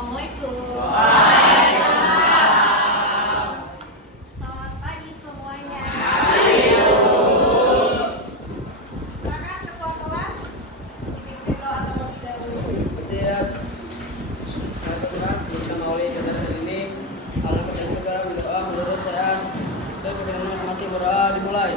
Assalamualaikum. Waalaikumsalam. Selamat pagi semuanya. Silakan ketua kelas dipimpin doa terlebih dahulu. Siap. Satu kelas kita mengawali kegiatan hari ini. Alangkah baiknya juga berdoa menurut saya dan kegiatan masing-masing berdoa dimulai.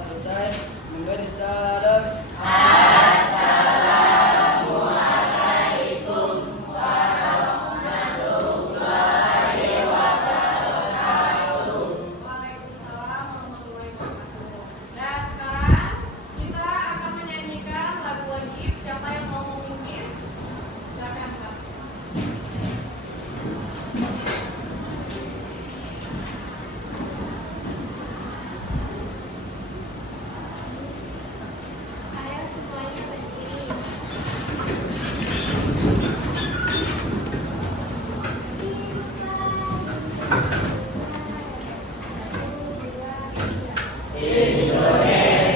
Selesai. Memberi salam. Waalaikumsalam warahmatullahi wabarakatuh. Nah, sekarang kita akan menyanyikan lagu wajib. Siapa yang mau memimpin? Silakan, Kak. Ayo semuanya berdiri. Terima kasih.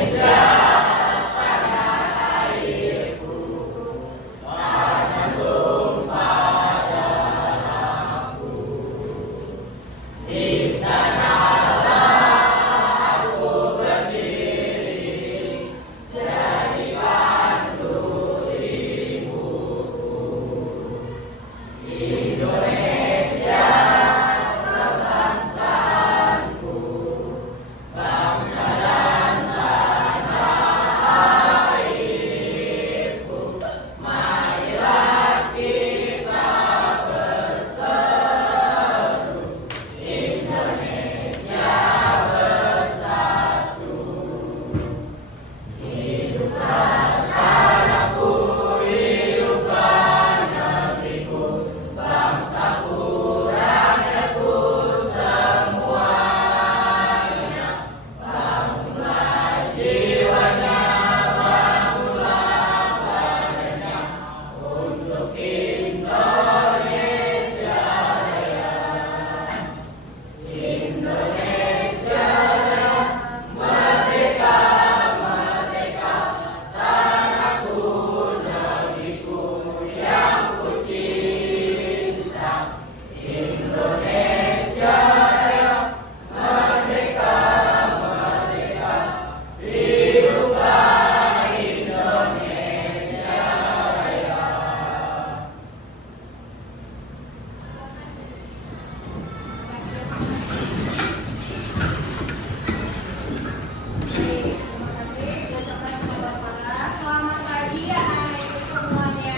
Ucapkan kepada Bapak. Selamat pagi ya anak-anakku semuanya.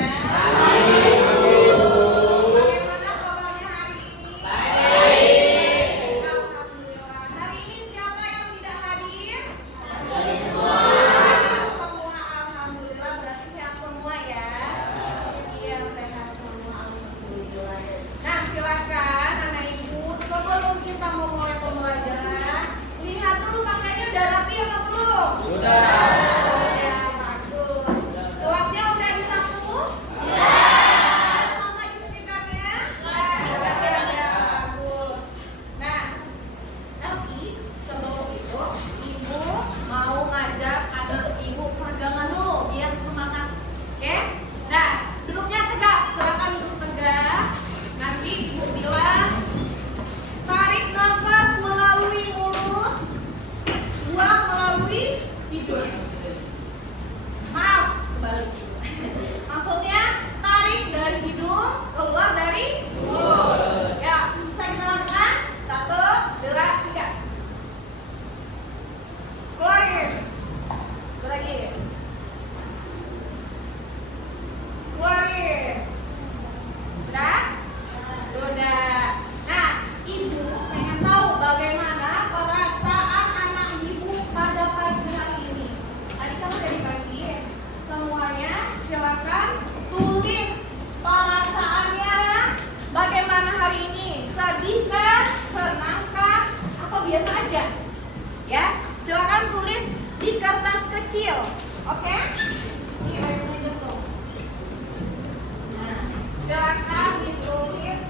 Bagaimana kabarnya hari ini? Alhamdulillah. Hari ini siapa yang tidak hadir? Semua. Alhamdulillah. Berarti sehat semua ya. Iya, sehat semua. Alhamdulillah. Nah, silakan anak ibu sebelum kita memulai pembelajaran, lihat dulu pakaiannya udah rapi apa belum? Sudah. Ya, bagus. Kelasnya udah disapu? Sama di sekitarnya? Ya, bagus. Nah, tapi sebelum itu ibu mau ngajak adik ibu peregangan dulu biar semangat. Oke? Nah, duduknya tegak. Silakan duduk tegak. Nanti ibu bilang tarik nafas melalui mulut, buang melalui hidung. Maaf, kebalik. Maksudnya tarik dari hidung, keluar dari mulut. Ya, bisa kita lakukan. 1, 2, 3. Keluarin. Satu lagi. Keluarin. Sudah? Sudah. Nah, ibu pengen tahu bagaimana perasaan anak ibu pada pagi hari ini. Tadi kamu dari pagi, semuanya silakan tulis perasaannya bagaimana hari ini. Sedih kah? Senang kah? Apa biasa aja? Ya, silakan tulis di kertas kecil. Oke? Ini bagaimana jatuh. Nah, silakan ditulis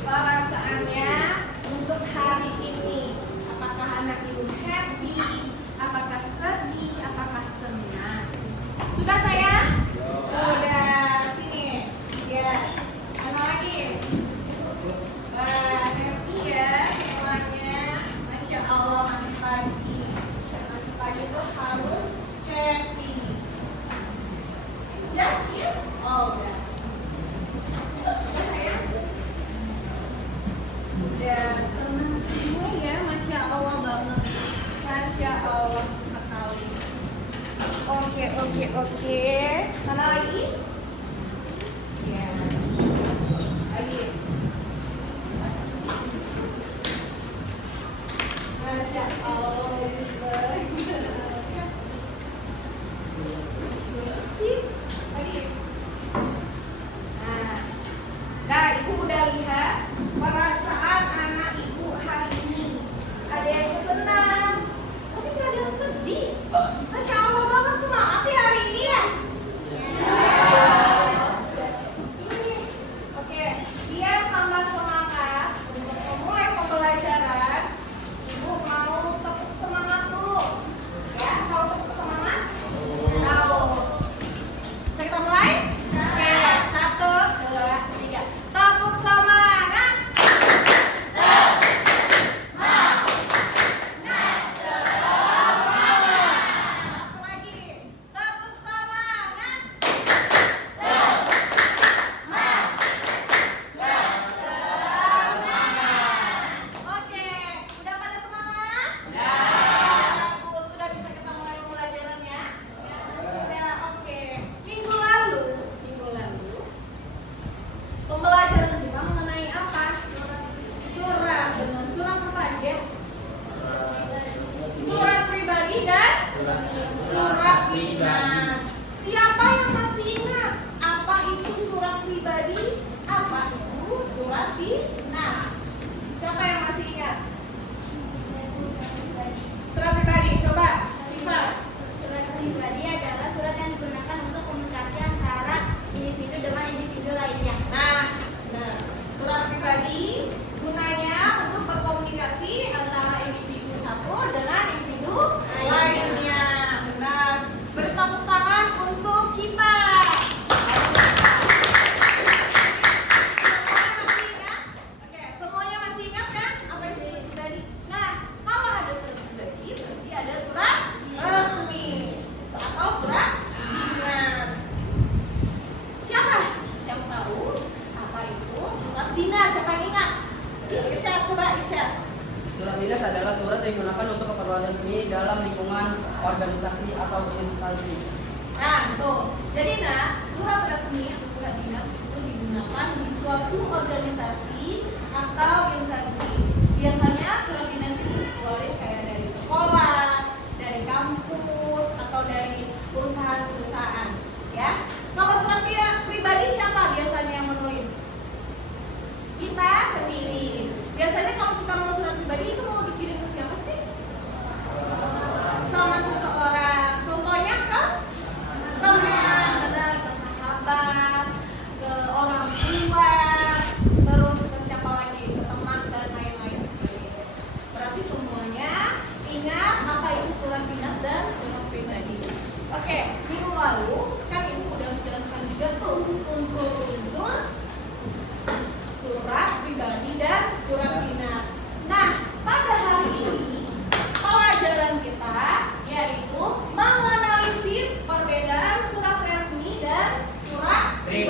perasaannya untuk hari ini. Apakah anak ibu happy? Apakah sedih? Apakah senang? Sudah sayang? Sudah. Sini. Yes. Mana lagi? Wah, happy ya semuanya. Masya Allah, masih pagi. Masih pagi itu harus happy. Udah? Ya? Oh, udah. Udah sayang? Udah senang semua ya, Masya Allah banget. Masya Allah sekali. Oke. Mana lagi? Ya. Lagi. Masya Allah. Sih. Lagi. Nah, ibu udah lihat perasaan anak ibu hari ini. Ada yang senang, tapi nggak ada yang sedih. Masya Allah banget, semangat ya hari ini ya. Oke, biar tambah semangat untuk memulai pembelajaran, ibu mau tepuk semangat dulu. Ya, tahu tepuk semangat? Tahu. Bisa kita mulai? Oke, 1, 2, 3. Tepuk semangat. Satu lagi. Tepuk semangat. Oke, udah pada semangat? Bagus, sudah bisa kita mulai pembelajarannya? Sudah, oke. Minggu lalu pembelajaran kita mengenai apa? Surat. Dengan surat apa aja? Surat pribadi dan surat dinas. Siapa yang masih ingat apa itu surat pribadi? Apa itu surat dinas? Siapa yang masih ingat? Surat pribadi, coba Siva. Surat pribadi adalah surat yang digunakan untuk komunikasi antara individu dengan individu lainnya. Nah, surat pribadi gunanya untuk berkomunikasi antara individu satu dengan individu lainnya. Benar. Bertepuk tangan untuk Syifa. Semuanya masih ingat? Oke, semuanya masih ingat kan apa itu surat pribadi? Nah, kalau ada surat pribadi berarti ada surat resmi atau surat dinas. Siapa yang tahu apa itu surat dinas? Siapa yang ingat? Irsyad, coba Irsyad. Surat dinas adalah surat yang digunakan untuk keperluan resmi dalam lingkungan organisasi atau instansi. Nah, tuh. Jadi surat resmi atau surat dinas itu digunakan di suatu organisasi atau instansi. Biasanya surat dinas itu dikeluarin kayak dari sekolah, dari kampus, atau dari perusahaan-perusahaan. Ya. Kalau surat pribadi siapa biasanya yang menulis? Kita sendiri. Biasanya kalau kita mau surat pribadi itu mau dikirim ke siapa sih? Sama seseorang. Contohnya ke teman, benar, ke sahabat, ke orang tua, terus ke siapa lagi? Ke teman dan lain-lain sebagainya. Berarti semuanya ingat apa itu surat dinas dan surat pribadi. Oke, minggu lalu kan ibu udah menjelaskan juga tuh unsur-unsur surat pribadi dan surat dinas. Nah, pada hari ini pelajaran kita yaitu menganalisis perbedaan surat resmi dan surat pribadi.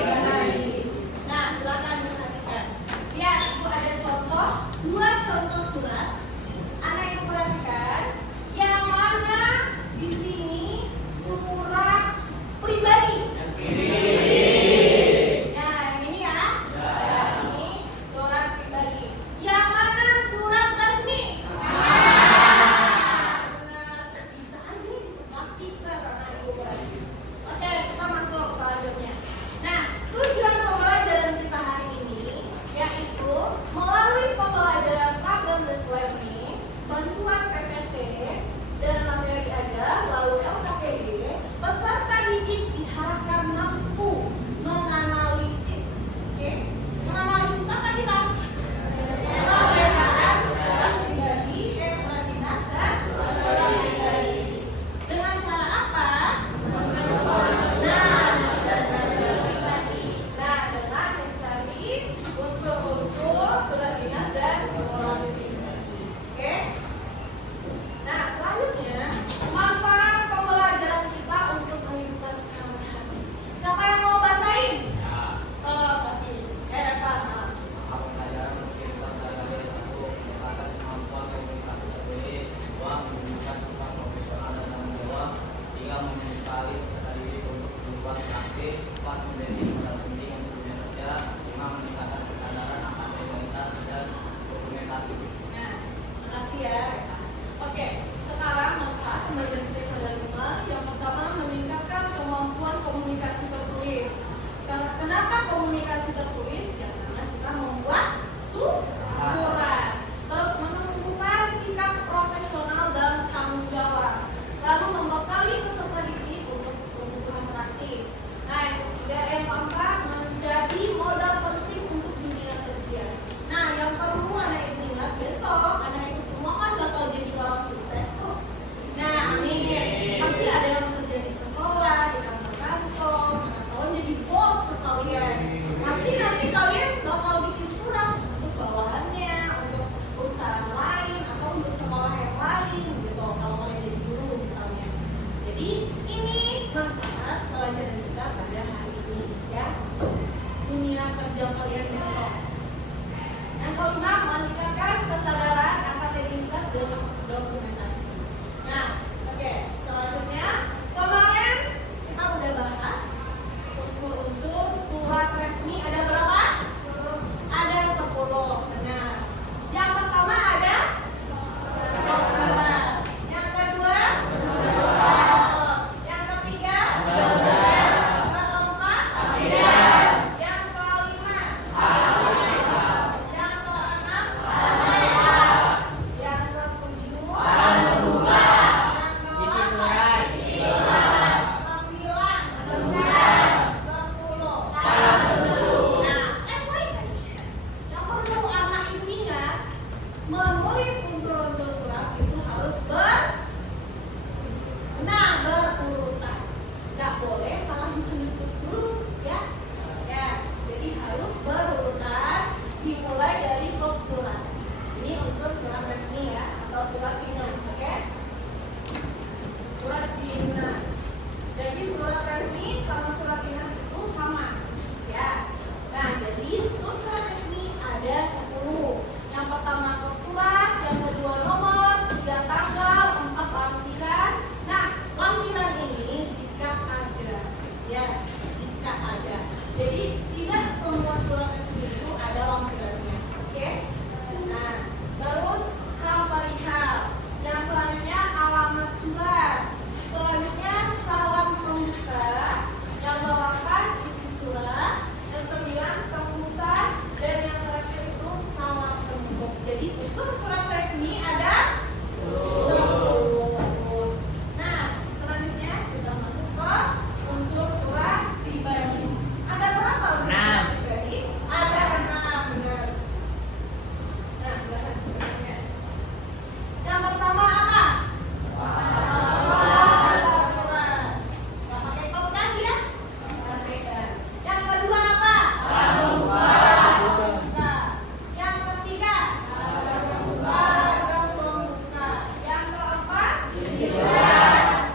Surat.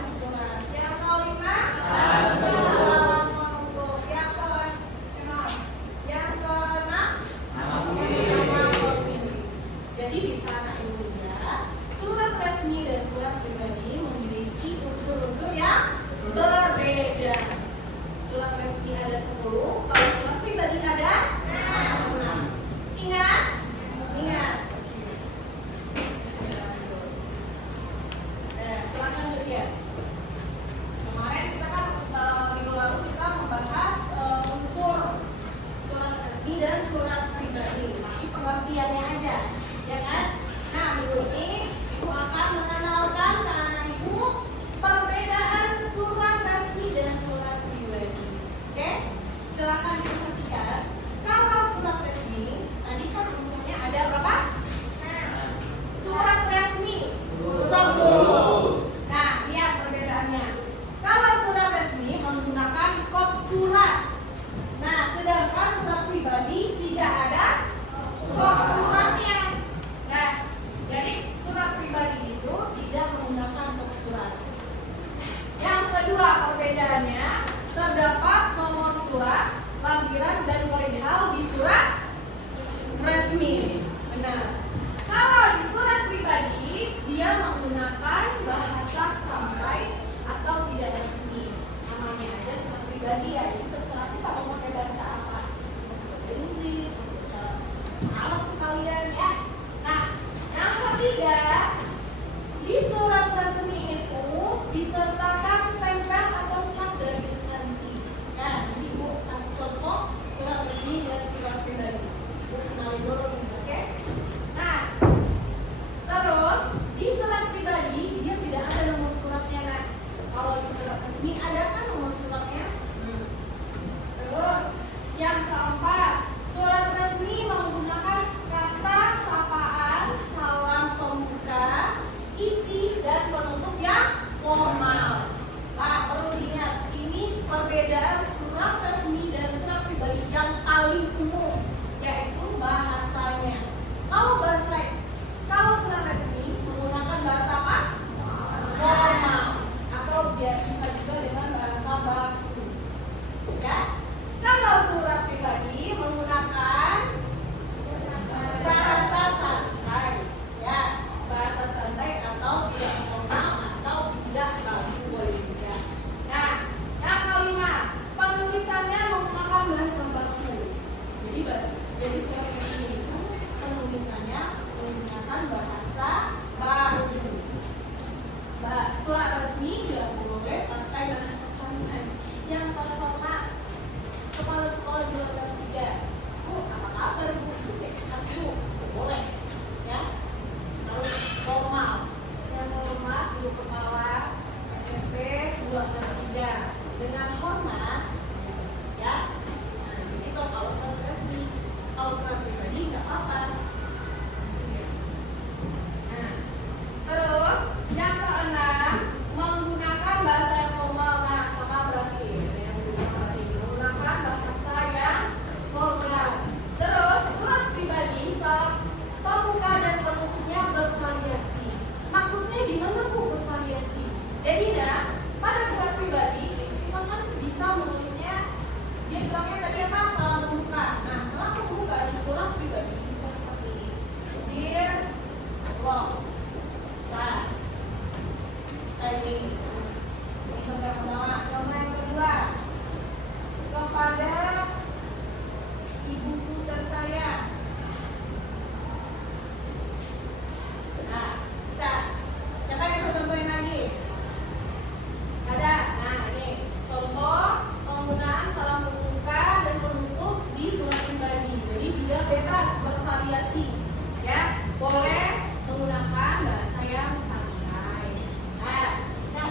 Yang kelima, salam penutup. Yang keenam, nama pemilik. Jadi di sana ini ya, surat resmi dan surat pribadi memiliki unsur-unsur yang berbeda. Surat resmi ada 10, kalau surat pribadi ada 6. Ingat? Ingat. Silakan dilihat. Kemarin kita kan minggu lalu kita membahas unsur surat resmi dan surat pribadi. Tapi pengertiannya aja, ya kan? Nah, minggu ini Ibu akan mengenalkan ke anak Ibu perbedaan surat resmi dan surat pribadi. Oke? Silakan diperhatikan. Kalau surat resmi, tadi kan unsurnya ada berapa? Surat resmi 10. Nah, lihat perbedaannya. Kalau surat resmi menggunakan kod surat. Nah, sedangkan surat pribadi tidak ada kod suratnya. Nah, jadi surat pribadi itu tidak menggunakan kod surat. Yang kedua perbedaannya, terdapat nomor surat, lampiran dan perihal di surat resmi. Benar. Kalau di surat pribadi, dia menggunakan bahasa santai atau tidak resmi. Namanya aja surat pribadi ya, itu terserah kita mau pakai bahasa apa. Bahasa Inggris, bahasa Arab kalian ya. Nah, yang ketiga, di surat resmi itu disertakan stempel atau cap dari instansi. Nah, ini Ibu kasih contoh surat resmi dan surat pribadi. Ibu kenalin dulu nih, oke? Nah, terus di surat pribadi dia tidak ada nomor suratnya. Nah, kalau di surat resmi ada kan nomor suratnya? Terus yang keempat, surat resmi menggunakan kata sapaan, salam pembuka, isi dan penutup yang formal. Nah, perlu diingat, ini perbedaan surat resmi dan surat pribadi yang paling umum, yaitu bahasanya. Kalau surat resmi menggunakan bahasa apa? Formal, atau bisa juga dengan bahasa baku. Ya. Kalau surat pribadi menggunakan bahasa santai, ya, bahasa santai atau tidak formal atau tidak baku boleh juga. Nah, yang kelima, penulisannya menggunakan bahasa baku. Jadi surat resmi itu penulisannya menggunakan bahasa baku. Surat resmi tidak boleh pakai bahasa santai. Yang terhormat, kepala sekolah jurusan 3. Bu, apa kabar Bu? Sehat Bu? Boleh, ya. Harus formal. Yang terhormat Ibu Kepala SMP 263 dengan hormat, ya. Nah, itu kalau surat resmi. Kalau surat pribadi nggak apa-apa. Nah, terus yang keenam, menggunakan bahasa yang formal. Nah, sama berarti yang menggunakan bahasa yang formal. Terus surat pribadi, pembuka dan penutupnya bervariasi. Maksudnya gimana Bu bervariasi? Jadi pada surat pribadi kita kan bisa menulisnya, dia bilangnya tadi apa? Salam pembuka. Nah, salam pembuka di surat pribadi bisa seperti ini. Dear Allah, saya ini contoh yang pertama. Contoh yang kedua, kepada ibuku tersayang. Nah, bisa. Siapa yang bisa contohin lagi? Ada. Nah, ini contoh penggunaan salam pembuka dan penutup di surat pribadi. Jadi dia bebas bervariasi, ya. Boleh menggunakan bahasa yang santai. Nah, yang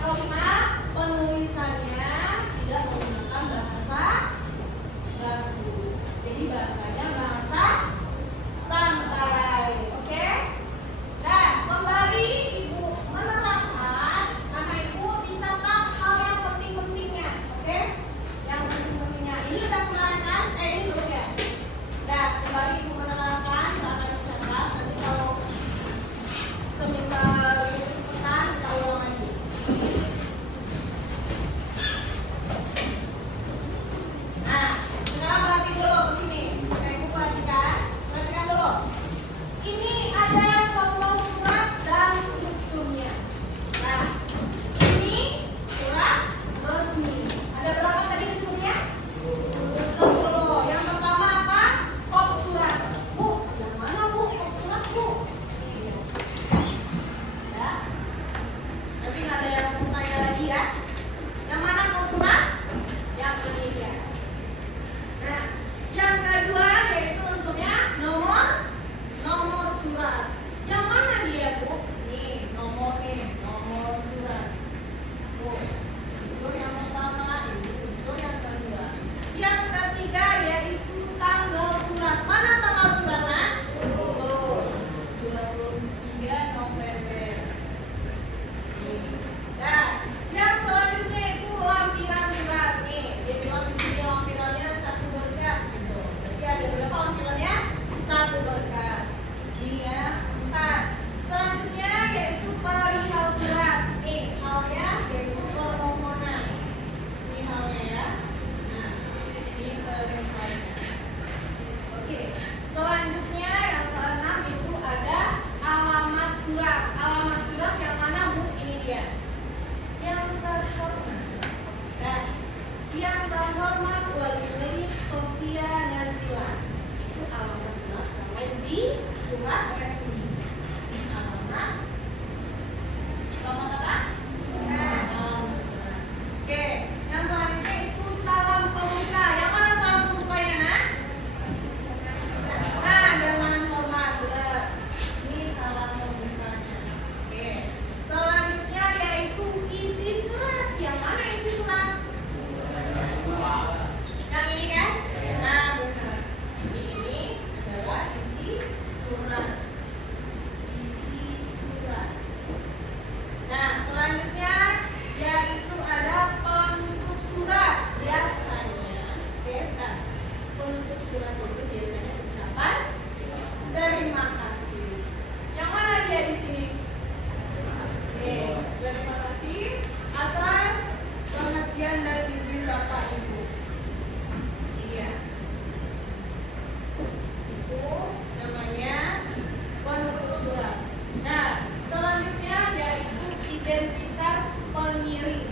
pengirim.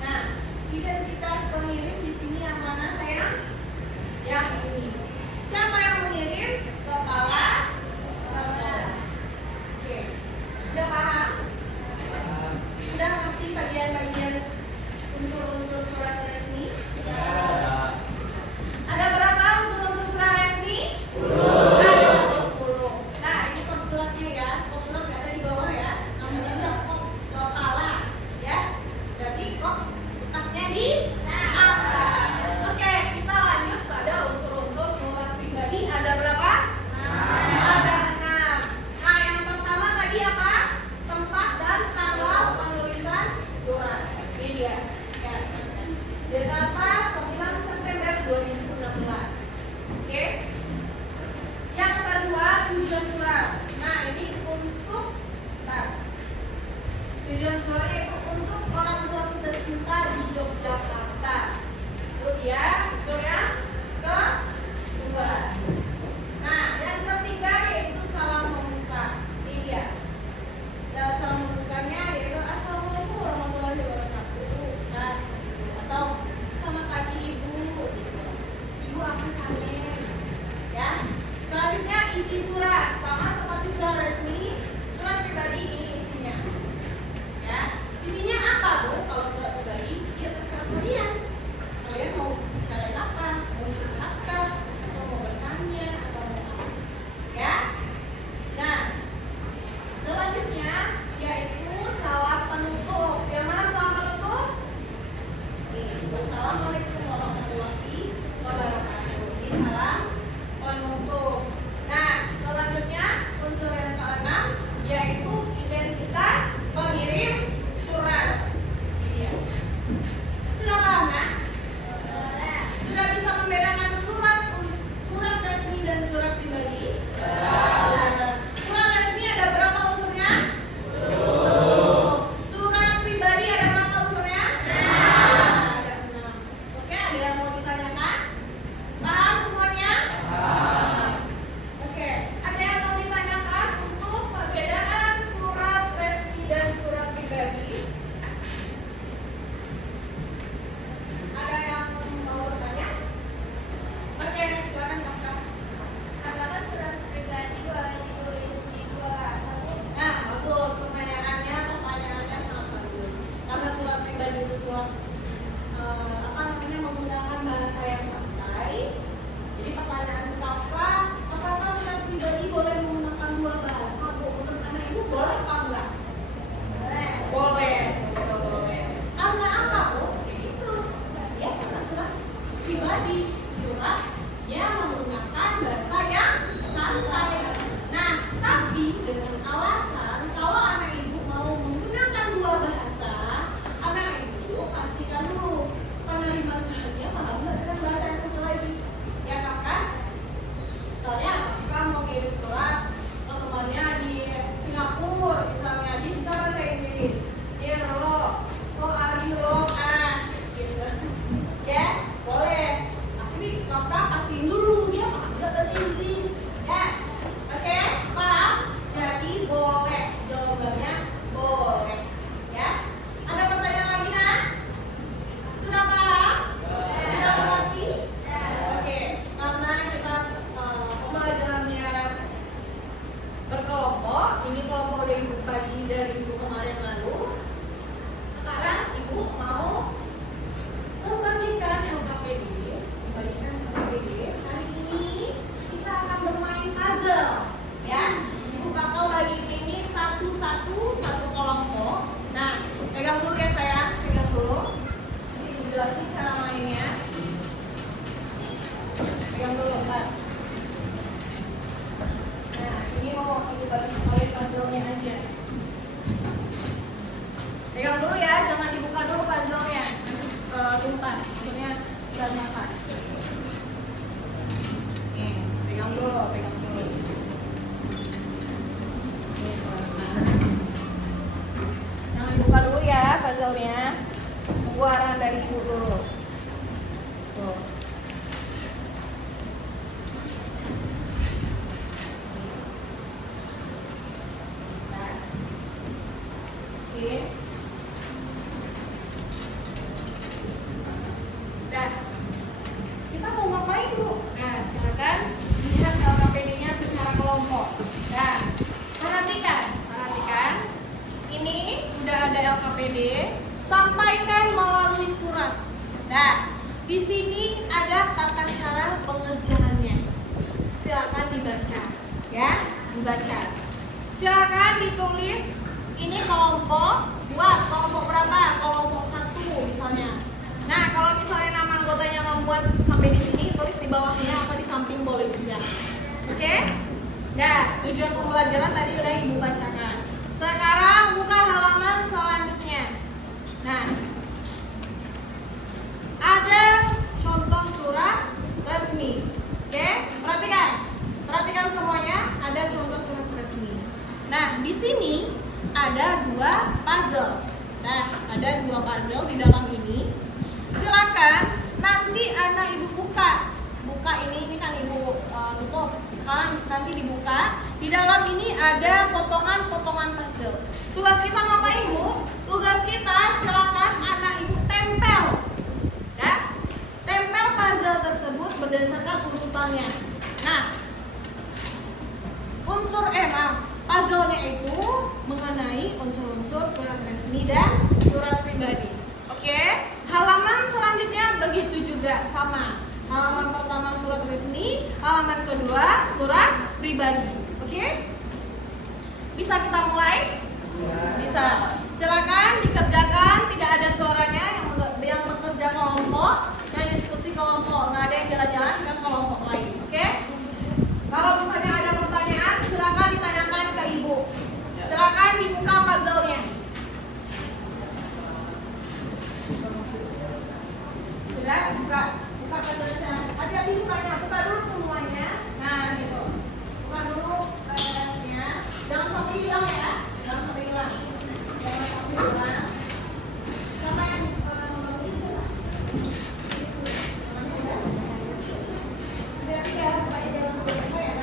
Nah, identitas pengirim di sini yang mana sayang? Yang ini. Siapa yang mengirim? Kepala sekolah. Oke, udah paham? Udah ngerti bagian-bagian unsur-unsur surat resmi? Ada berapa unsur-unsur surat resmi? 10. Ada 10. Nah, ini kop suratnya ya. Kop surat nggak ada di bawah ya. Namanya udah kop kepala ya. Berarti kop letaknya di atas. Oke, kita lanjut pada unsur-unsur surat pribadi. Ada berapa? Ada 6. Nah, yang pertama tadi apa? Tempat dan tanggal penulisan surat. Ini dia. Ya. Jakarta 9 September 2016. Oke. Yang kedua, tujuan surat. Nah, ini untuk tujuan suratnya itu untuk orang tua tercinta di Yogyakarta. Itu dia unsur yang kedua. Nah, yang ketiga yaitu salam pembuka. Ini dia. Dan salam pembukanya yaitu Assalamualaikum warahmatullahi wabarakatuh. Nah, seperti itu. Atau selamat pagi ibu. Gitu. Ibu akan kangen. Ya. Selanjutnya isi surat sama seperti surat resmi, surat pribadi ini isinya. Ya. Isinya apa Bu? Kalau surat pribadi ya terserah kalian. Kalian mau bicarain apa? Mau curhat atau mau bertanya atau mau apa? Ya. Nah, selanjutnya yaitu salam penutup. Yang mana salam penutup? Nih, wassalamualaikum warahmatullahi wabarakatuh. Ini salam penutup. Nah, selanjutnya unsur yang keenam yaitu identitas pengirim surat. Ini dia. Sudah paham kan? Sudah bisa membedakan surat resmi dan surat pribadi? Surat resmi ada berapa unsurnya? 10. Surat pribadi ada berapa unsurnya? 6. Ada 6. Oke, ada yang mau ditanyakan? Paham semuanya? Oke, ada yang mau ditanyakan untuk perbedaan surat resmi dan surat pribadi? Ada yang mau bertanya? Oke, silakan Kakak. Apakah surat pribadi boleh ditulis di dua bahasa, Bu? Nah, bagus pertanyaannya sangat bagus. Karena surat pribadi itu surat menggunakan bahasa yang santai. Jadi pertanyaan Kakak, apakah surat pribadi boleh menggunakan dua bahasa? Bu, menurut anak ibu boleh apa enggak? Boleh. Betul, boleh. Karena apa, Bu? Itu. Ya, karena surat pribadi, surat yang menggunakan bahasa yang santai. Nah, tapi dengan alasan kalau anak ibu mau menggunakan dua bahasa, anak ibu pastikan dulu penerima suratnya paham nggak dengan bahasa yang satu lagi. Ya Kakak? Soalnya Kakak mau kirim surat ke temannya di Singapura, misalnya dia bisa bahasa Inggris. Dia ari lo gitu. Ya, boleh. Tapi Kakak pastiin dulu dia paham nggak bahasa Inggris. Ya, oke, paham? Jadi boleh, jawabannya boleh. Ya, ada pertanyaan lagi nak? Sudah paham? Sudah mengerti? Oke, karena kita pembelajarannya berkelompok, ini kelompok udah ibu bagi dari minggu kemarin lalu. Sekarang ibu mau membagikan LKPD. Hari ini kita akan bermain puzzle. Ya, ibu bakal bagi ini satu kelompok. Nah, pegang dulu ya sayang, pegang dulu. Nanti ibu jelasin cara mainnya. Pegang dulu, Pak. Nah, ini mau ibu bagi sekalian puzzle-nya aja. Pegang dulu ya, jangan dibuka dulu puzzle-nya. Tumpah, maksudnya sudah makan. Nih, pegang dulu. Ini selesai. Jangan dibuka dulu ya puzzle-nya. Tunggu arahan dari ibu dulu. Tuh. Nah. Oke. sampaikan melalui surat. Nah, di sini ada tata cara pengerjaannya. Silakan dibaca, ya, dibaca. Silakan ditulis. Ini kelompok, buat kelompok berapa? Kelompok 1 misalnya. Nah, kalau misalnya nama anggotanya membuat sampai di sini, tulis di bawahnya atau di samping boleh juga. Oke? Nah, tujuan pembelajaran tadi udah Ibu bacakan. Sekarang buka halaman selanjutnya. Nah, ada contoh surat resmi. Oke? Perhatikan. Perhatikan semuanya, ada contoh surat resmi. Nah, di sini ada 2 puzzle. Nah, ada 2 puzzle di dalam ini. Silakan nanti anak Ibu buka. Buka ini kan Ibu tutup. Sekarang nanti dibuka. Di dalam ini ada potongan-potongan puzzle. Tugas kita ngapain, Bu? Tugas kita silakan anak Ibu tempel. Ya? Tempel puzzle tersebut berdasarkan urutannya. Nah, puzzle-nya itu mengenai unsur-unsur surat resmi dan surat pribadi. Oke? Halaman selanjutnya begitu juga sama. Halaman pertama surat resmi, halaman kedua surat pribadi. Oke? Bisa kita mulai? Bisa. Silakan dikerjakan, tidak ada suaranya yang bekerja kelompok dan diskusi kelompok. Nggak ada yang jalan-jalan ke kelompok lain. Oke? Kalau misalnya ada pertanyaan, silakan ditanyakan ke Ibu. Silakan dibuka puzzle-nya. Sudah? Buka puzzle-nya. Hati-hati bukanya. Buka dulu semuanya. Nah, gitu. Buka dulu kertasnya. Jangan sampai hilang ya. Jangan sampai hilang. Jangan sampai hilang. Siapa yang menulis? Hati-hati ya, bukanya jangan sampai lupa ya.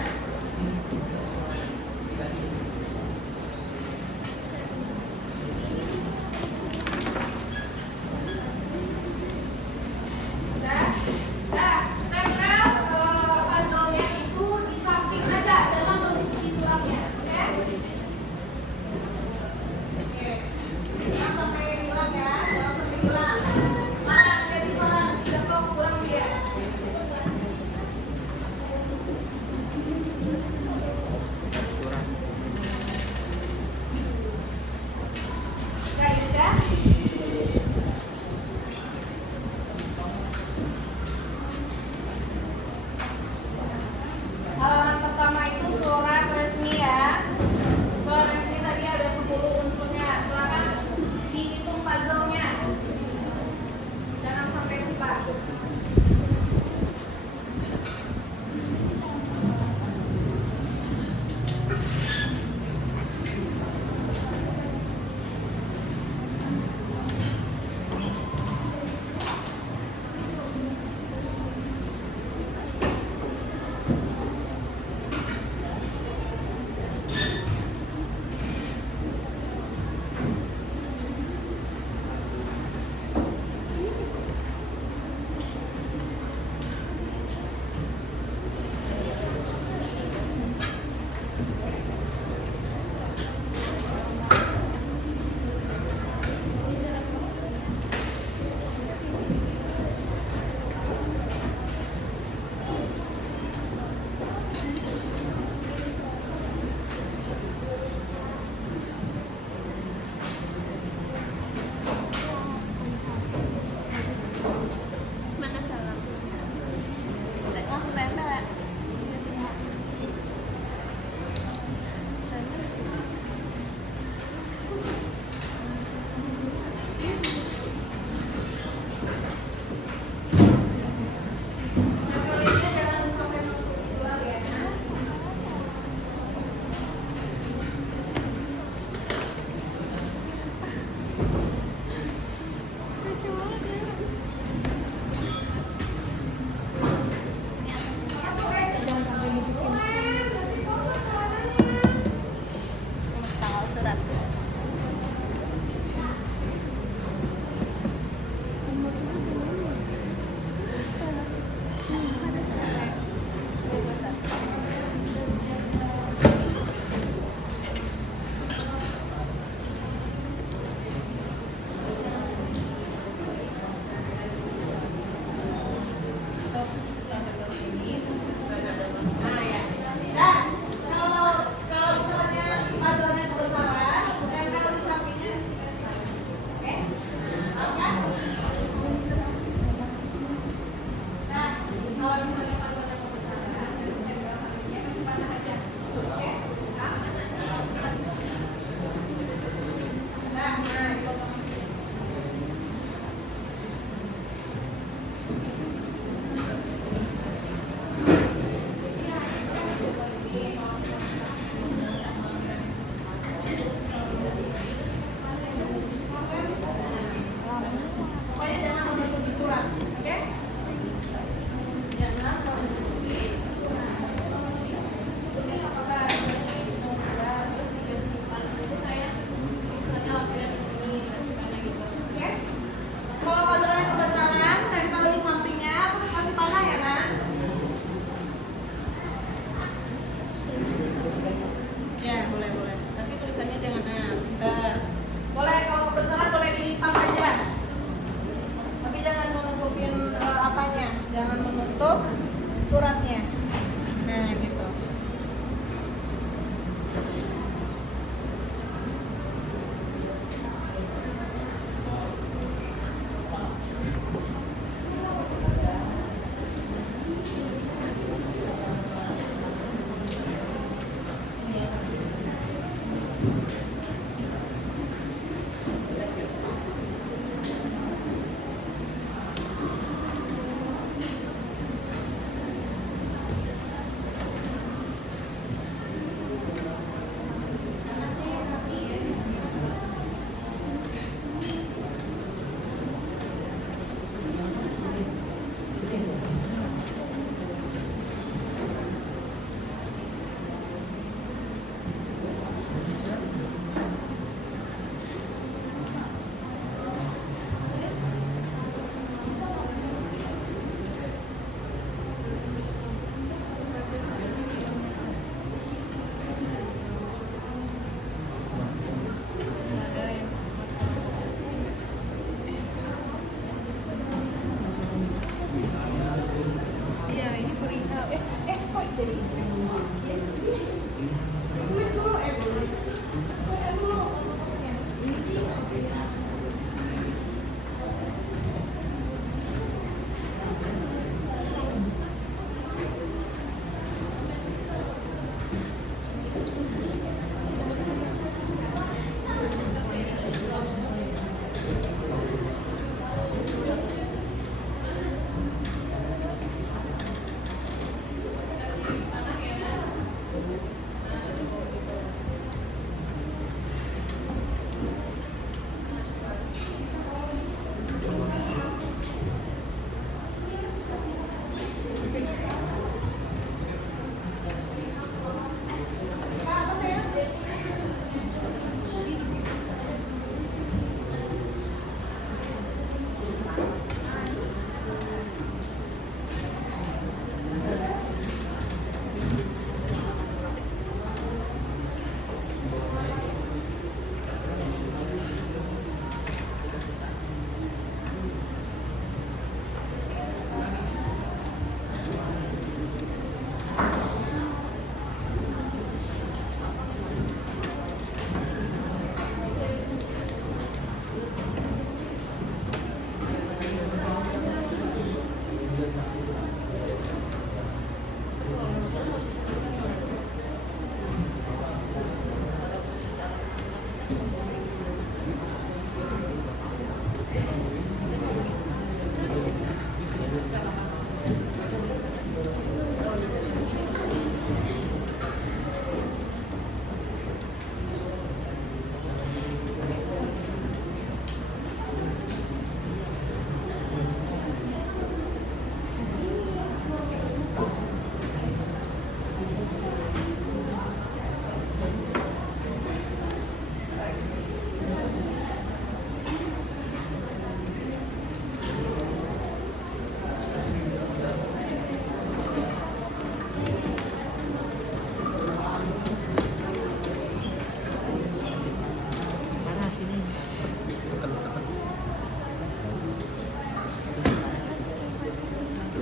Nah, tempel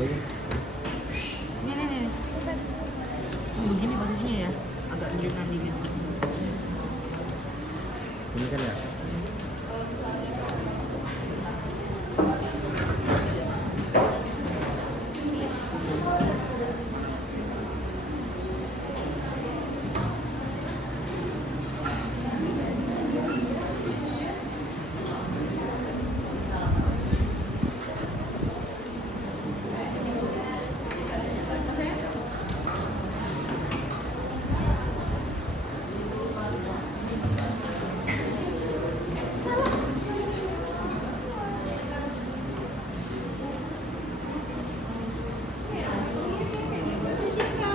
lagi. Nih. Begini posisinya ya, agak militan dikit. Ini kan ya.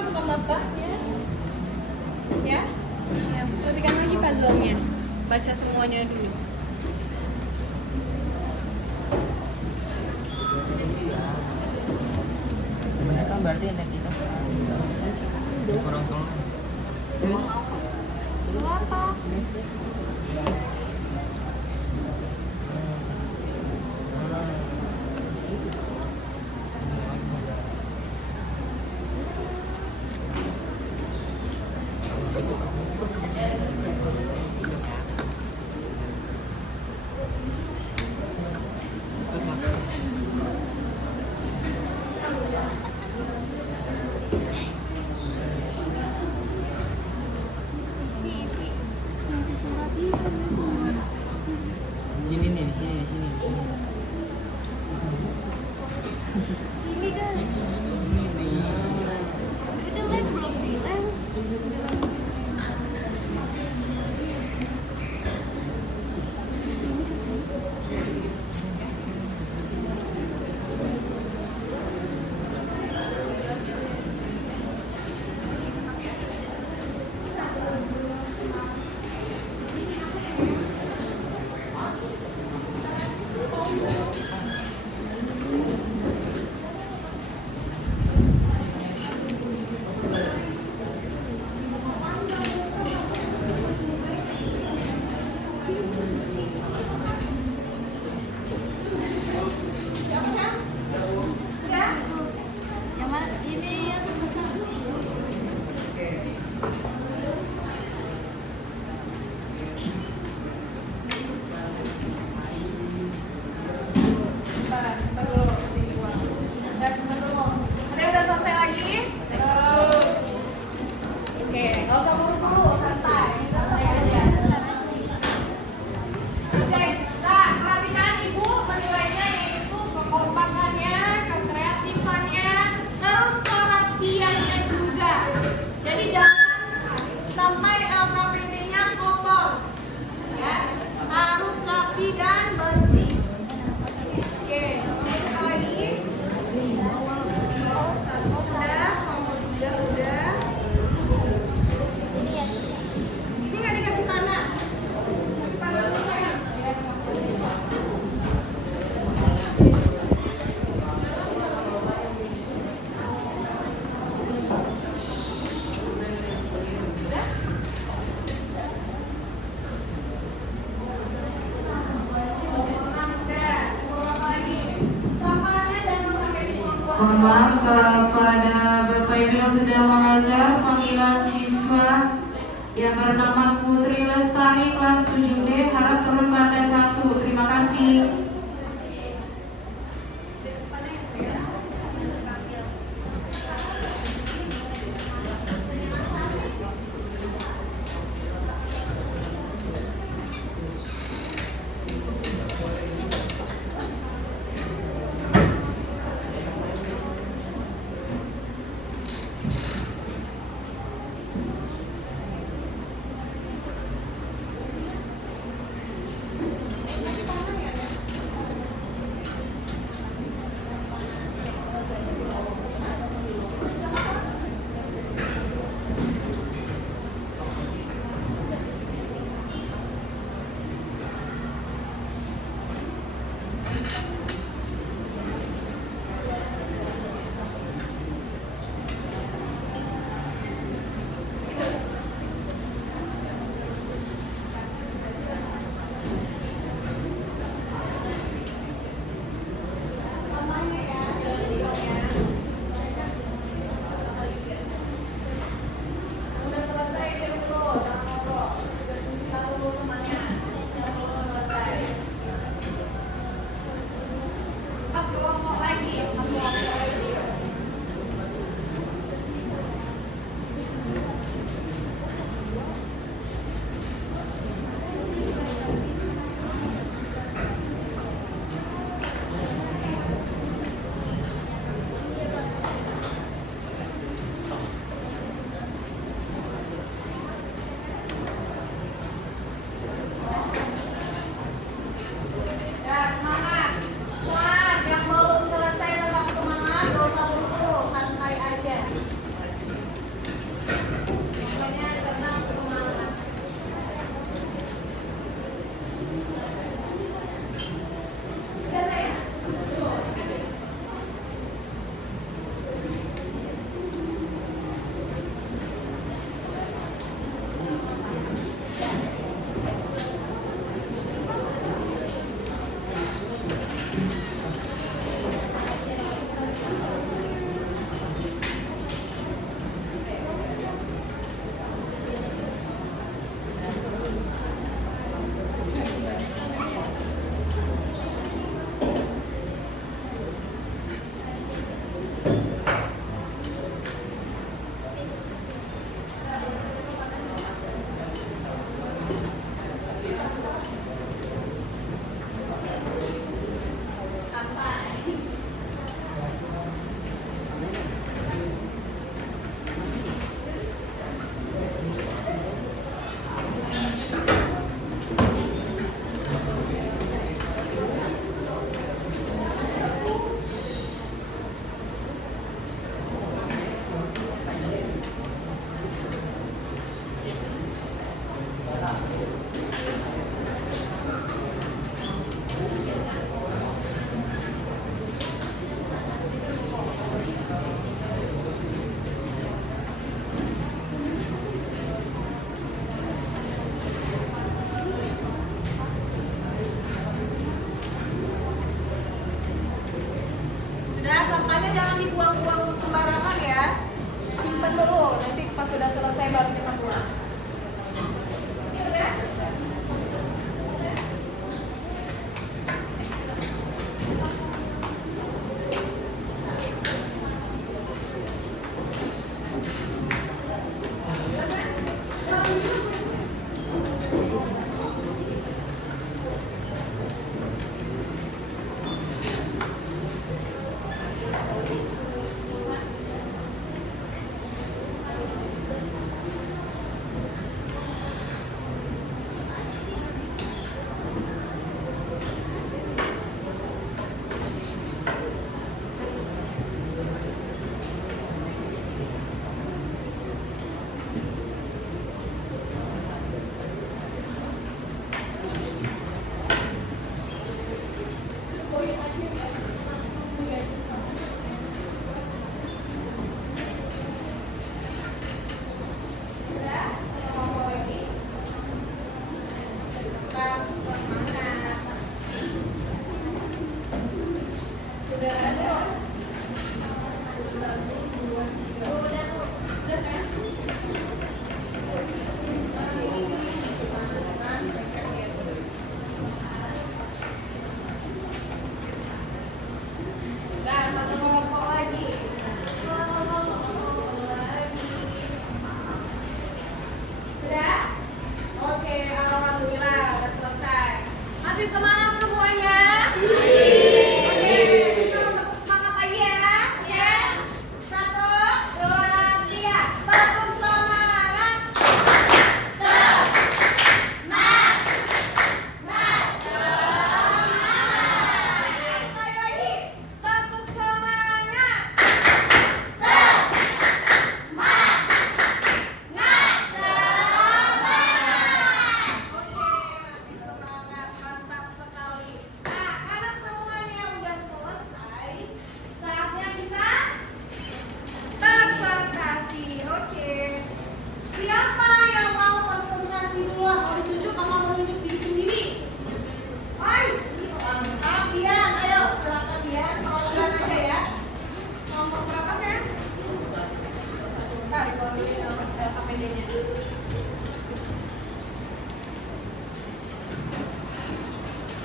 Buka matanya. Ya. Perhatikan lagi puzzle-nya. Baca semuanya dulu. Kebanyakan berarti anak kita. Kurang tolong. Emang apa? Isi surat itu. Sini nih, di sini. Sini dah. Udah lem belum dilem. Yang mana? Ini yang Simpan dulu. Simpan dulu. Ada yang udah selesai lagi? Oke, nggak usah buru-buru, santai. Santai aja. Oke, nah perhatikan ibu menilainya yaitu kekompakannya, kekreatifannya, terus kerapiannya juga. Jadi jangan sampai LKPD-nya kotor, ya. Harus rapi dan bersih. Oke, kita lagi. Satu udah, tiga udah. Ini nggak dikasih tanah. Kasih tanah dulu sayang. Mohon maaf kepada Bapak Ibu yang sedang mengajar panggilan siswa yang bernama Putri Lestari kelas 7D harap turun pada 1. Terima kasih. Pokoknya jangan dibuang-buang sembarangan ya. Simpen dulu, nanti pas sudah selesai baru kita buang. Ini udah?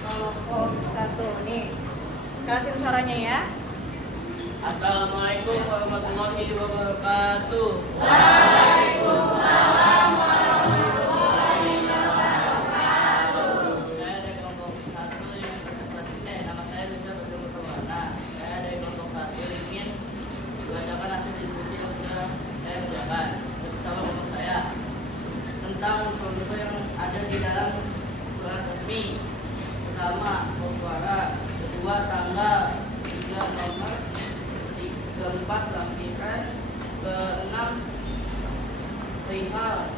Kelompok 1 nih. Kerasin suaranya ya. Assalamualaikum warahmatullahi wabarakatuh. Waalaikumsalam warahmatullahi wabarakatuh. Saya dari kelompok 1 yang nama saya bisa bertemu Perwana. Saya dari kelompok 1 ingin membacakan hasil diskusi yang sudah saya kerjakan bersama kelompok saya tentang unsur-unsur yang ada di dalam surat resmi. Pertama, suara, kedua, tanggal, ketiga, nomor, keempat, lampiran, keenam, perihal,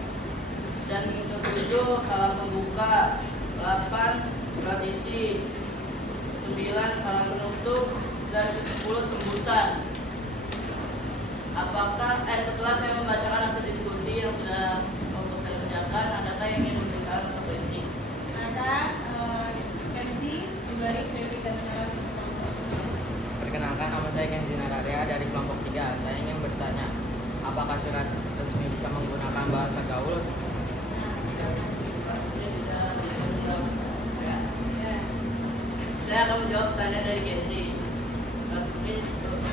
dan ketujuh, salam pembuka, 8, tradisi, 9, salam penutup, dan ke-10, tembusan. Setelah saya membacakan hasil diskusi yang sudah saya kerjakan, adakah yang ingin memberi saran atau kritik? Ada Kenzi diberi kritik dan saran. Perkenalkan, nama saya Kenzi Nararia dari kelompok 3. Saya ingin bertanya, apakah surat resmi bisa menggunakan bahasa gaul? Saya akan menjawab pertanyaan dari Kenzi.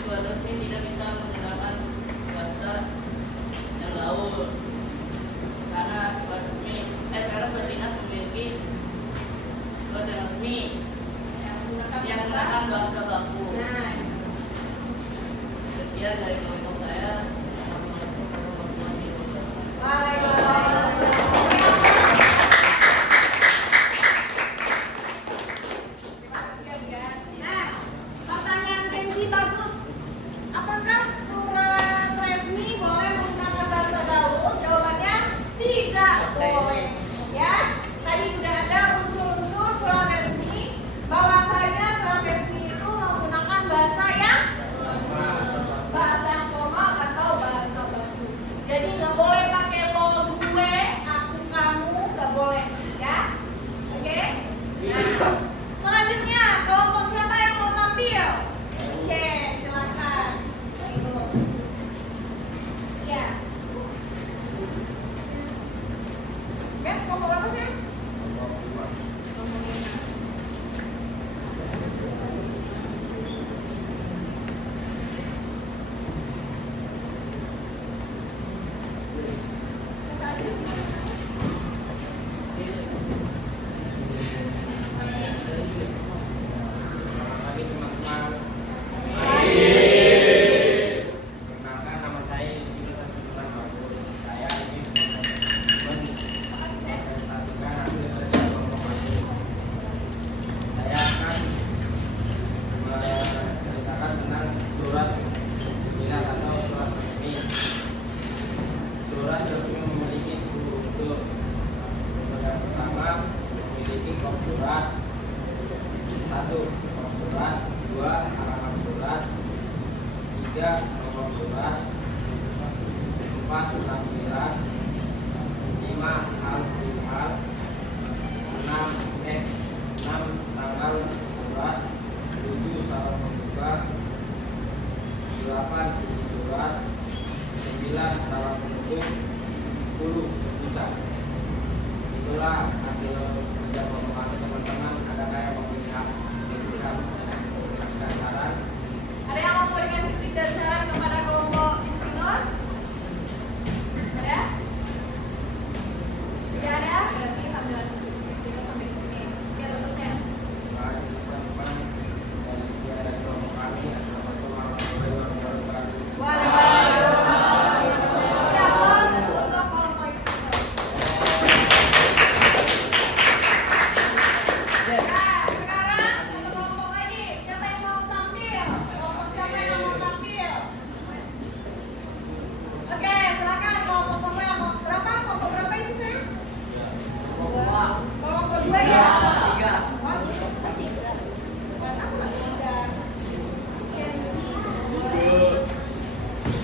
Surat resmi tidak bisa menggunakan bahasa yang gaul karena surat dinas memiliki surat yang resmi yang menggunakan bahasa baku. Sekian dari kelompok saya. Pertanyaan Kenzi bagus. Apakah surat resmi boleh menggunakan bahasa gaul? Jawabannya tidak boleh. Ya, tadi sudah ada unsur-unsur surat resmi. Bahwasanya surat resmi itu menggunakan bahasa yang formal. 1. Pokok surat. 2. Halaman surat. 3. Pokok surat. 4. Lampiran. 5. Hal perihal. 6. Tanggal surat. 7. Syarat pembuka. 8. Isi surat. 9. Syarat penutup. 10. Putusan. Itulah hasil kerja kelompok teman-teman. Adakah yang memberikan kritik dan saran? Ada yang mau memberikan kritik dan saran kepada kelompok Justinus? Ada? Tidak ada? Berarti alhamdulillah Justinus sampai di sini. Oke, tutup saya. Baik, teman-teman, dari sekian dari kelompok kami, assalamualaikum warahmatullahi wabarakatuh. Waalaikumsalam. Ya, bos, untuk kelompok Justinus. Nah, sekarang satu kelompok lagi. Siapa yang mau tampil? Kelompok siapa yang mau tampil? Oke, silakan kelompok siapa yang mau berapa? Kelompok berapa ini saya? Kelompok 2 ya? 3.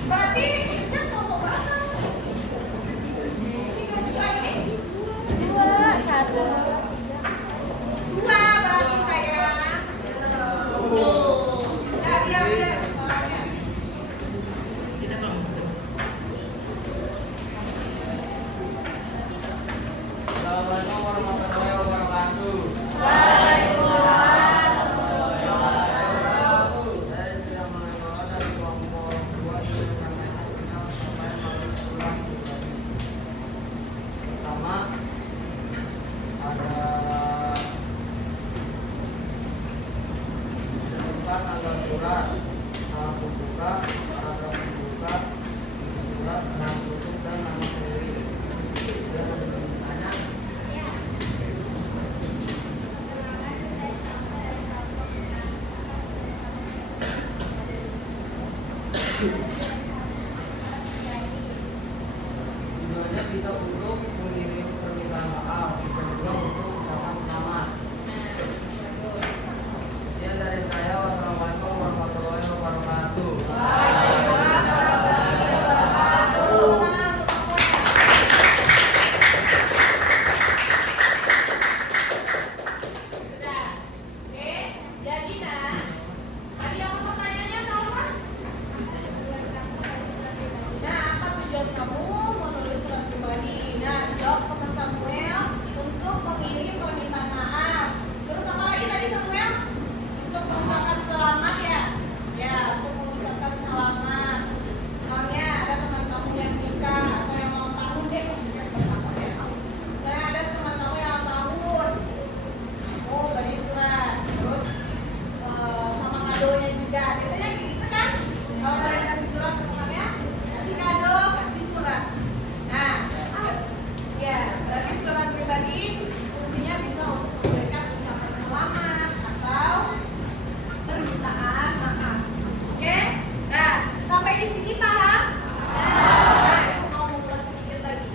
Berarti ini kelompok berapa? 3 juga ini? 2, 1. 2 berarti sayang. Ya, biar suaranya. Kita kelompok. Assalamualaikum warahmatullahi wabarakatuh. Saya tidak mengenal dari kelompok 2 yang namanya kenal sampai malam pulang. Pertama ada tentang tanggal surat, salah pembuka, paragraf pembuka, surat, nama tutup dan nama sendiri. Dan bertanya. Tujuannya bisa untuk mengirim permintaan maaf, bisa juga untuk ucapan selamat. Sekian dari saya. Wassalamualaikum warahmatullahi wabarakatuh. Sudah. Oke, jadi nah, tadi apa pertanyaannya sama? Nah, apa tujuan kamu menulis surat pribadi? Nah, jawab sama Samuel untuk mengirim permintaan maaf. Terus apa lagi tadi Samuel? Untuk mengucapkan selamat ya? Ya, untuk mengucapkan selamat. Misalnya ada teman kamu yang nikah atau yang ulang tahun deh, saya ada teman kamu yang ulang tahun. Oh, bagi surat. Terus sama kadonya juga. Biasanya gitu kan? Kalau kalian kasih surat ke temannya, kasih kado, kasih surat. Nah, ya, berarti surat pribadi fungsinya bisa untuk memberikan ucapan selamat atau permintaan maaf. Oke? Nah, sampai di sini paham? Nah, aku mau mengulas sedikit lagi.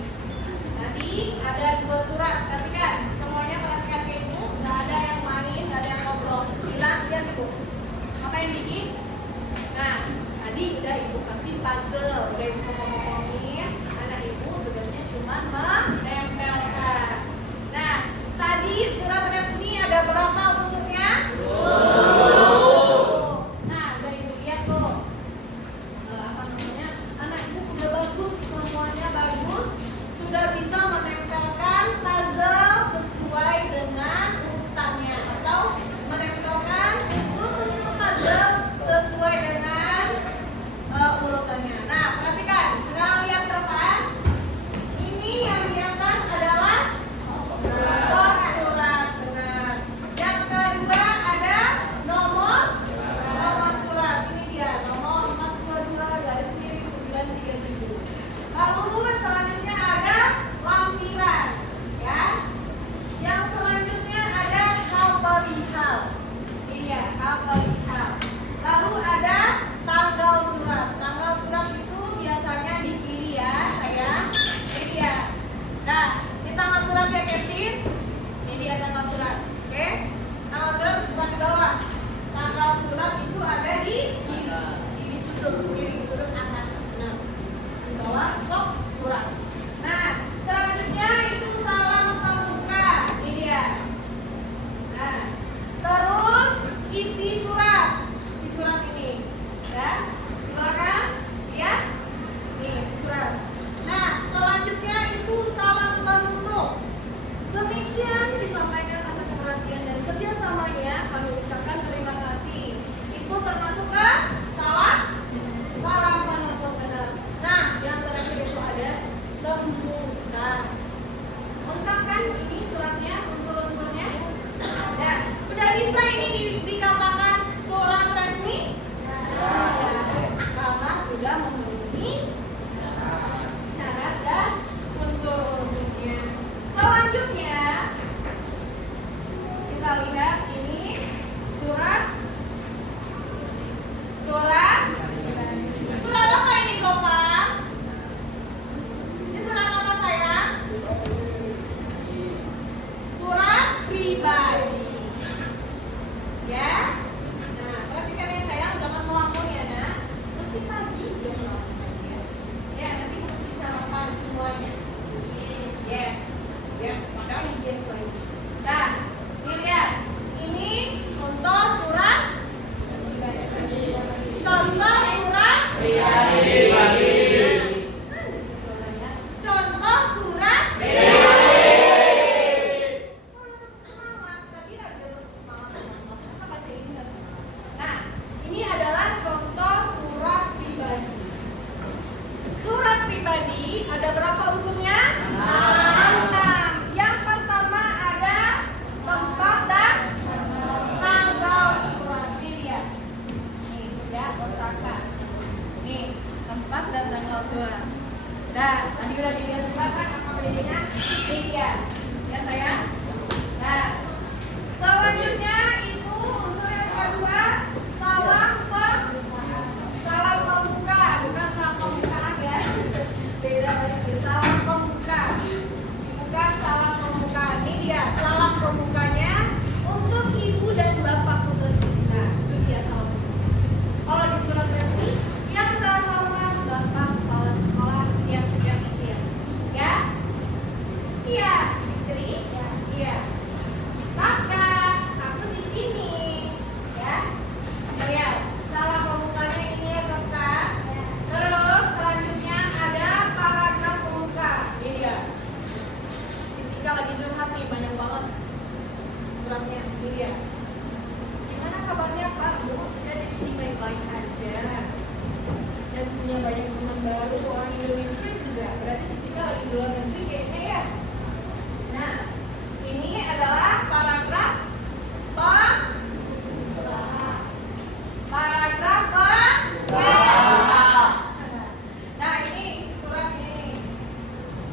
Tadi ada 2 surat, perhatikan. Semuanya perhatikan ke ibu, nggak ada yang main, nggak ada yang ngobrol. Bilang, lihat ibu. Apa yang bikin? Nah, tadi udah ibu kasih puzzle, udah ibu ngomongin. Anak ibu tugasnya cuma menempelkan. Nah, tadi surat resmi ada berapa unsurnya? 20. Nah, udah ibu lihat tuh. Apa namanya? Anak ibu udah bagus, semuanya bagus. Sudah bisa menempelkan puzzle sesuai dengan urutannya atau menempelkan unsur-unsur puzzle sesuai dengan urutannya. Nah, perhatikan. Tadi udah dilihat juga kan apa bedanya? Ini dia. Ya sayang. Nah, selanjutnya itu unsur yang kedua, salam pembuka, bukan salam pembukaan ya. Beda lagi. Salam pembuka. Bukan salam pembukaan. Ini dia salam pembukanya untuk ibu dan bapakku tercinta. Itu dia salam pembuka. Kalau di surat resmi yang terhormat Bapak Kepala Sekolah sekian. Ya? Iya, Fitri. Iya. Kakak, aku di sini. Ya. Lihat, salam pembukanya ini ya kakak. Terus selanjutnya ada paragraf pembuka. Ini dia. Sintika lagi curhat nih, banyak banget suratnya. Ini dia. Gimana kabarnya Pak? Bu, kita di sini baik-baik aja. Dan punya banyak teman baru orang Indonesia juga. Berarti Sintika lagi di luar negeri kayaknya ya. Nah, ini adalah paragraf Nah, ini isi surat ini.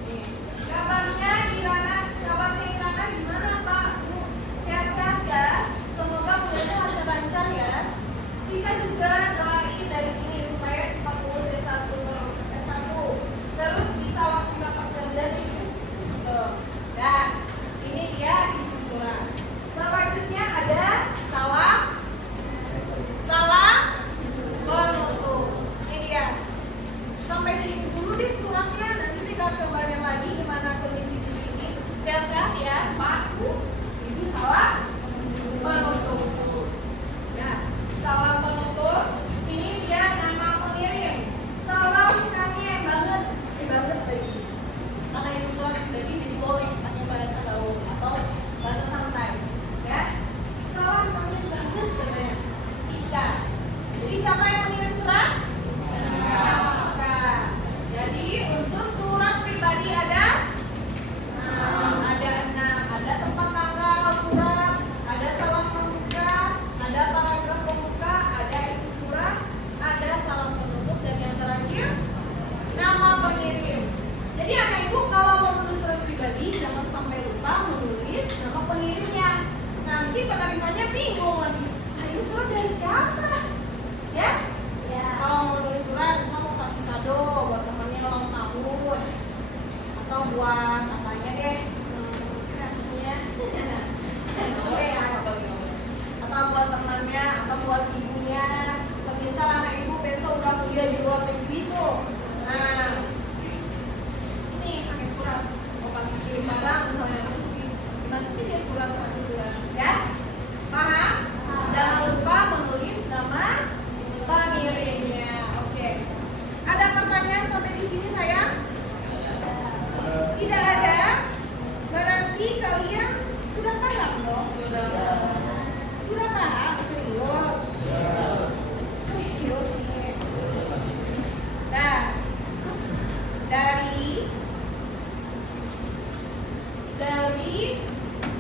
Nih. Kabarnya Irana gimana Pak? Bu, sehat-sehat ya? Semoga kuliahnya lancar-lancar ya. Kita juga doain dari sini supaya cepat lulus S1. Terus bisa langsung dapat kerja nih. Tuh. Nah, ini dia isi surat. Selanjutnya ada salam penutup. Ini dia. Sampai sini dulu deh suratnya. Nanti tinggal kembali lagi gimana kondisi di sini. Sehat-sehat ya, Pak, Bu. Itu salam penutup. Nah, salam penutup. Ini dia nama pengirim. Salam kangen banget lagi. Karena ini surat jadi boleh pakai bahasa gaul atau bahasa santai, ya. Salam kangen banget katanya. Ika. Jadi siapa yang mengirim surat? Sama Ika. Jadi unsur surat pribadi ada 6. Ada tempat tanggal surat, ada salam pembuka, ada paragraf pembuka, ada isi surat, ada salam penutup, dan yang terakhir nama pengirim. Jadi anak ibu kalau mau menulis surat pribadi jangan sampai lupa menulis nama pengirimnya. Nanti penerimanya bingung lagi. Ini surat dari siapa? Ya? Kalau mau nulis surat, kita mau kasih kado buat temannya ulang tahun atau buat apanya deh, kasihnya. Atau buat temannya atau buat ibunya. Semisal anak ibu besok udah kuliah di luar negeri tuh. Nah, ini pakai surat mau kasih kirim barang misalnya, dimasukin dia surat satu surat, ya. Paham? Jangan lupa menulis nama pengirimnya. Oke. Ada pertanyaan sampai di sini sayang? Tidak ada. Berarti kalian sudah paham dong? Sudah paham? Serius? Serius nih. Nah, dari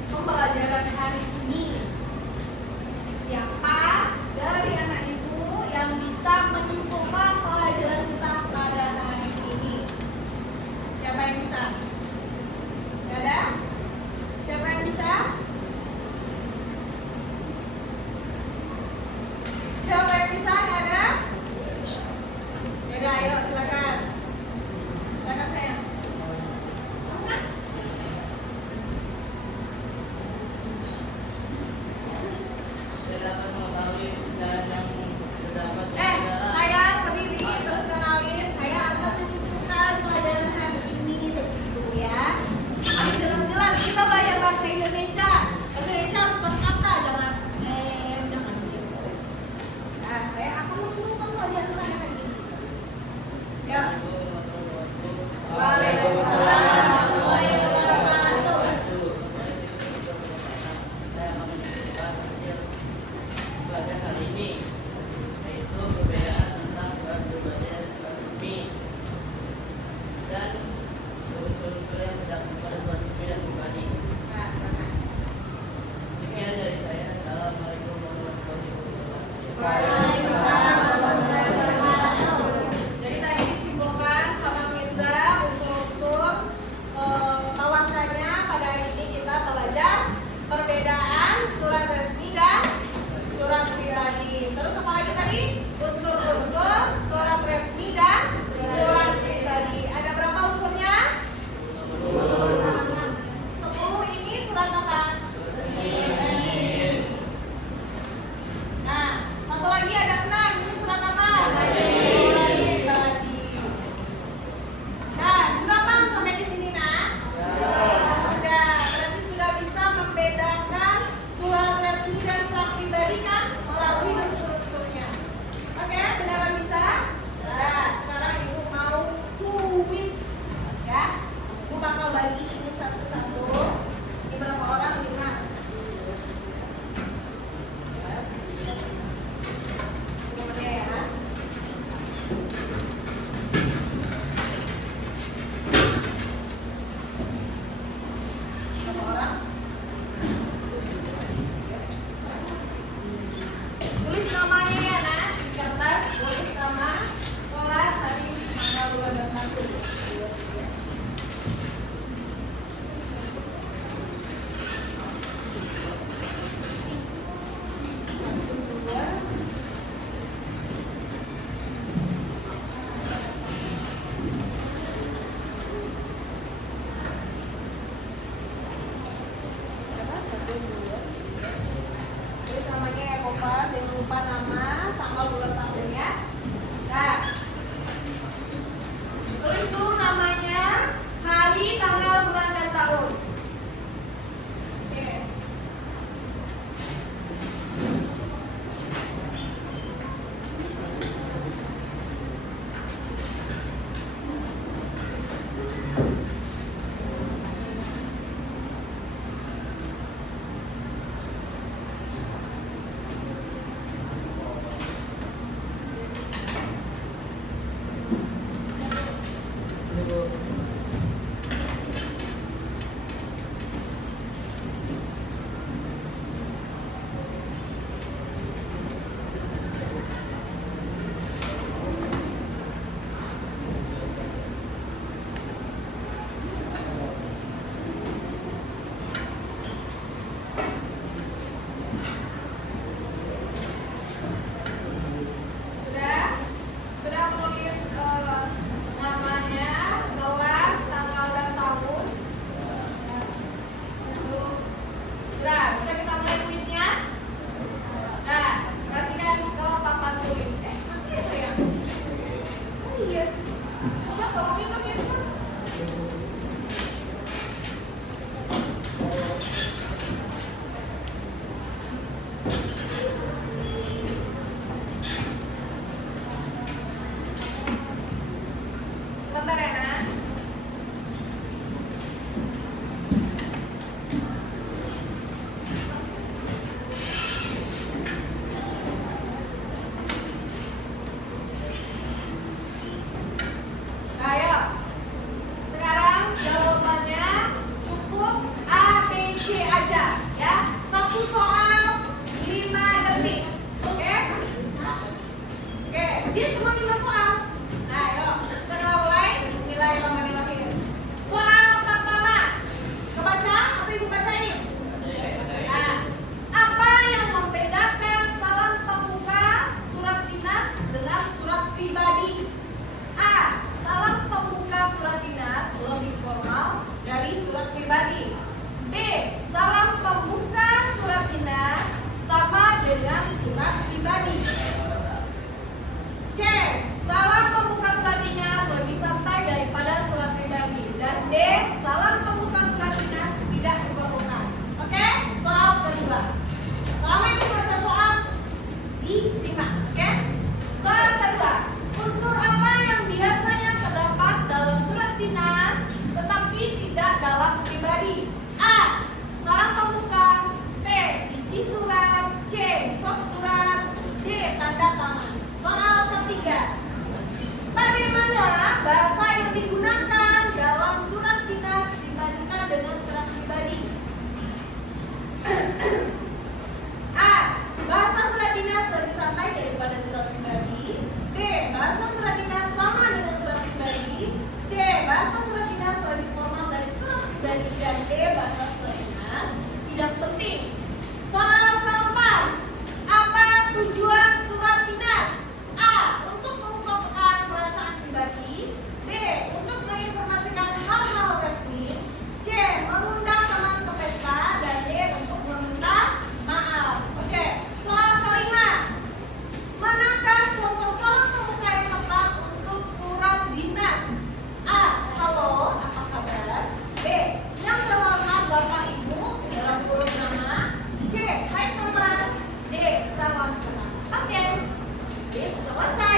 pembelajaran hari ini, siapa dari anak ibu yang bisa menyimpulkan pelajaran kita pada hari ini? Siapa yang bisa? Gak ada? Siapa yang bisa? Siapa yang bisa? Gak ada? Yaudah, ayo silakan. Silakan sayang. Saya akan mengetahui jalan yang terdapat di dalam. Sayang berdiri terus kenalin. Saya akan menunjukkan pelajaran hari ini begitu ya. Harus jelas-jelas kita belajar bahasa Indonesia. Bahasa Indonesia harus berkata, jangan jangan gitu. Nah, saya akan menunjukkan pelajaran hari ini. Ya. Waalaikumsalam warahmatullahi wabarakatuh. Saya akan menunjukkan hasil pelajaran hari ini, yaitu perbedaan tentang surat pribadi dan surat resmi dan unsur-unsur yang terdapat pada surat resmi dan pribadi. Nah, silakan. Sekian dari saya. Assalamualaikum warahmatullahi wabarakatuh. Waalaikumsalam warahmatullahi wabarakatuh. Jadi tadi disimpulkan sama Mirza unsur Tulis namanya ya Koper, jangan lupa nama, tanggal bulan tahunnya. Nah, tulis dulu namanya, hari, tanggal, bulan, dan tahun. Oke. Ini Bu. Sudah? Sudah menulis namanya, kelas, tanggal, dan tahun? Sudah, bisa kita mulai kuisnya? Nah, perhatikan ke papan tulis. Nanti ya sayang? Oh iya. Coba tolongin dong ya. Sebentar ya, Nak. Ayo. Sekarang jawabannya cukup A, B, C aja ya. Satu soal 5 detik. Oke? Oke, dia cuma 5 soal. Nah, yuk. Sudah mulai? Bismillahirrahmanirrahim. Soal pertama. Kebaca atau Ibu bacain? Nah, apa yang membedakan salam pembuka surat dinas dengan surat pribadi? A. Salam pembuka surat dinas lebih formal dari surat pribadi. B. Salam pembuka surat dinas sama dengan surat pribadi. C. Salam pembuka surat dinas lebih santai daripada surat pribadi. Dan D. Salam pembuka surat dinas tidak diperlukan. Oke? Soal kedua. Selama itu baca soal, disimak. Oke? Soal kedua. Unsur apa yang biasanya terdapat dalam surat dinas tetapi tidak dalam pribadi? A. Salam pembuka. B. Isi surat. C. Kop surat. D. Tanda tangan. Soal ketiga. Bagaimana bahasa yang digunakan dalam surat dinas dibandingkan dengan surat pribadi? A. Bahasa surat dinas lebih santai daripada surat pribadi. B. Bahasa surat dinas sama dengan surat pribadi. C. Bahasa surat dinas lebih formal dari surat pribadi. Dan D. Bahasa surat dinas tidak penting. Soal keempat. Apa tujuan surat dinas? A. Untuk mengungkapkan perasaan pribadi. B. Untuk menginformasikan hal-hal resmi. C. Mengundang teman ke pesta. Dan D. Untuk meminta maaf. Oke. Soal kelima. Manakah contoh salam pembuka yang tepat untuk surat dinas? A. Halo, apa kabar? B. Yang terhormat Bapak Ibu dalam kurung nama. C. Hai teman. D. Salam kenal. Oke. Selesai.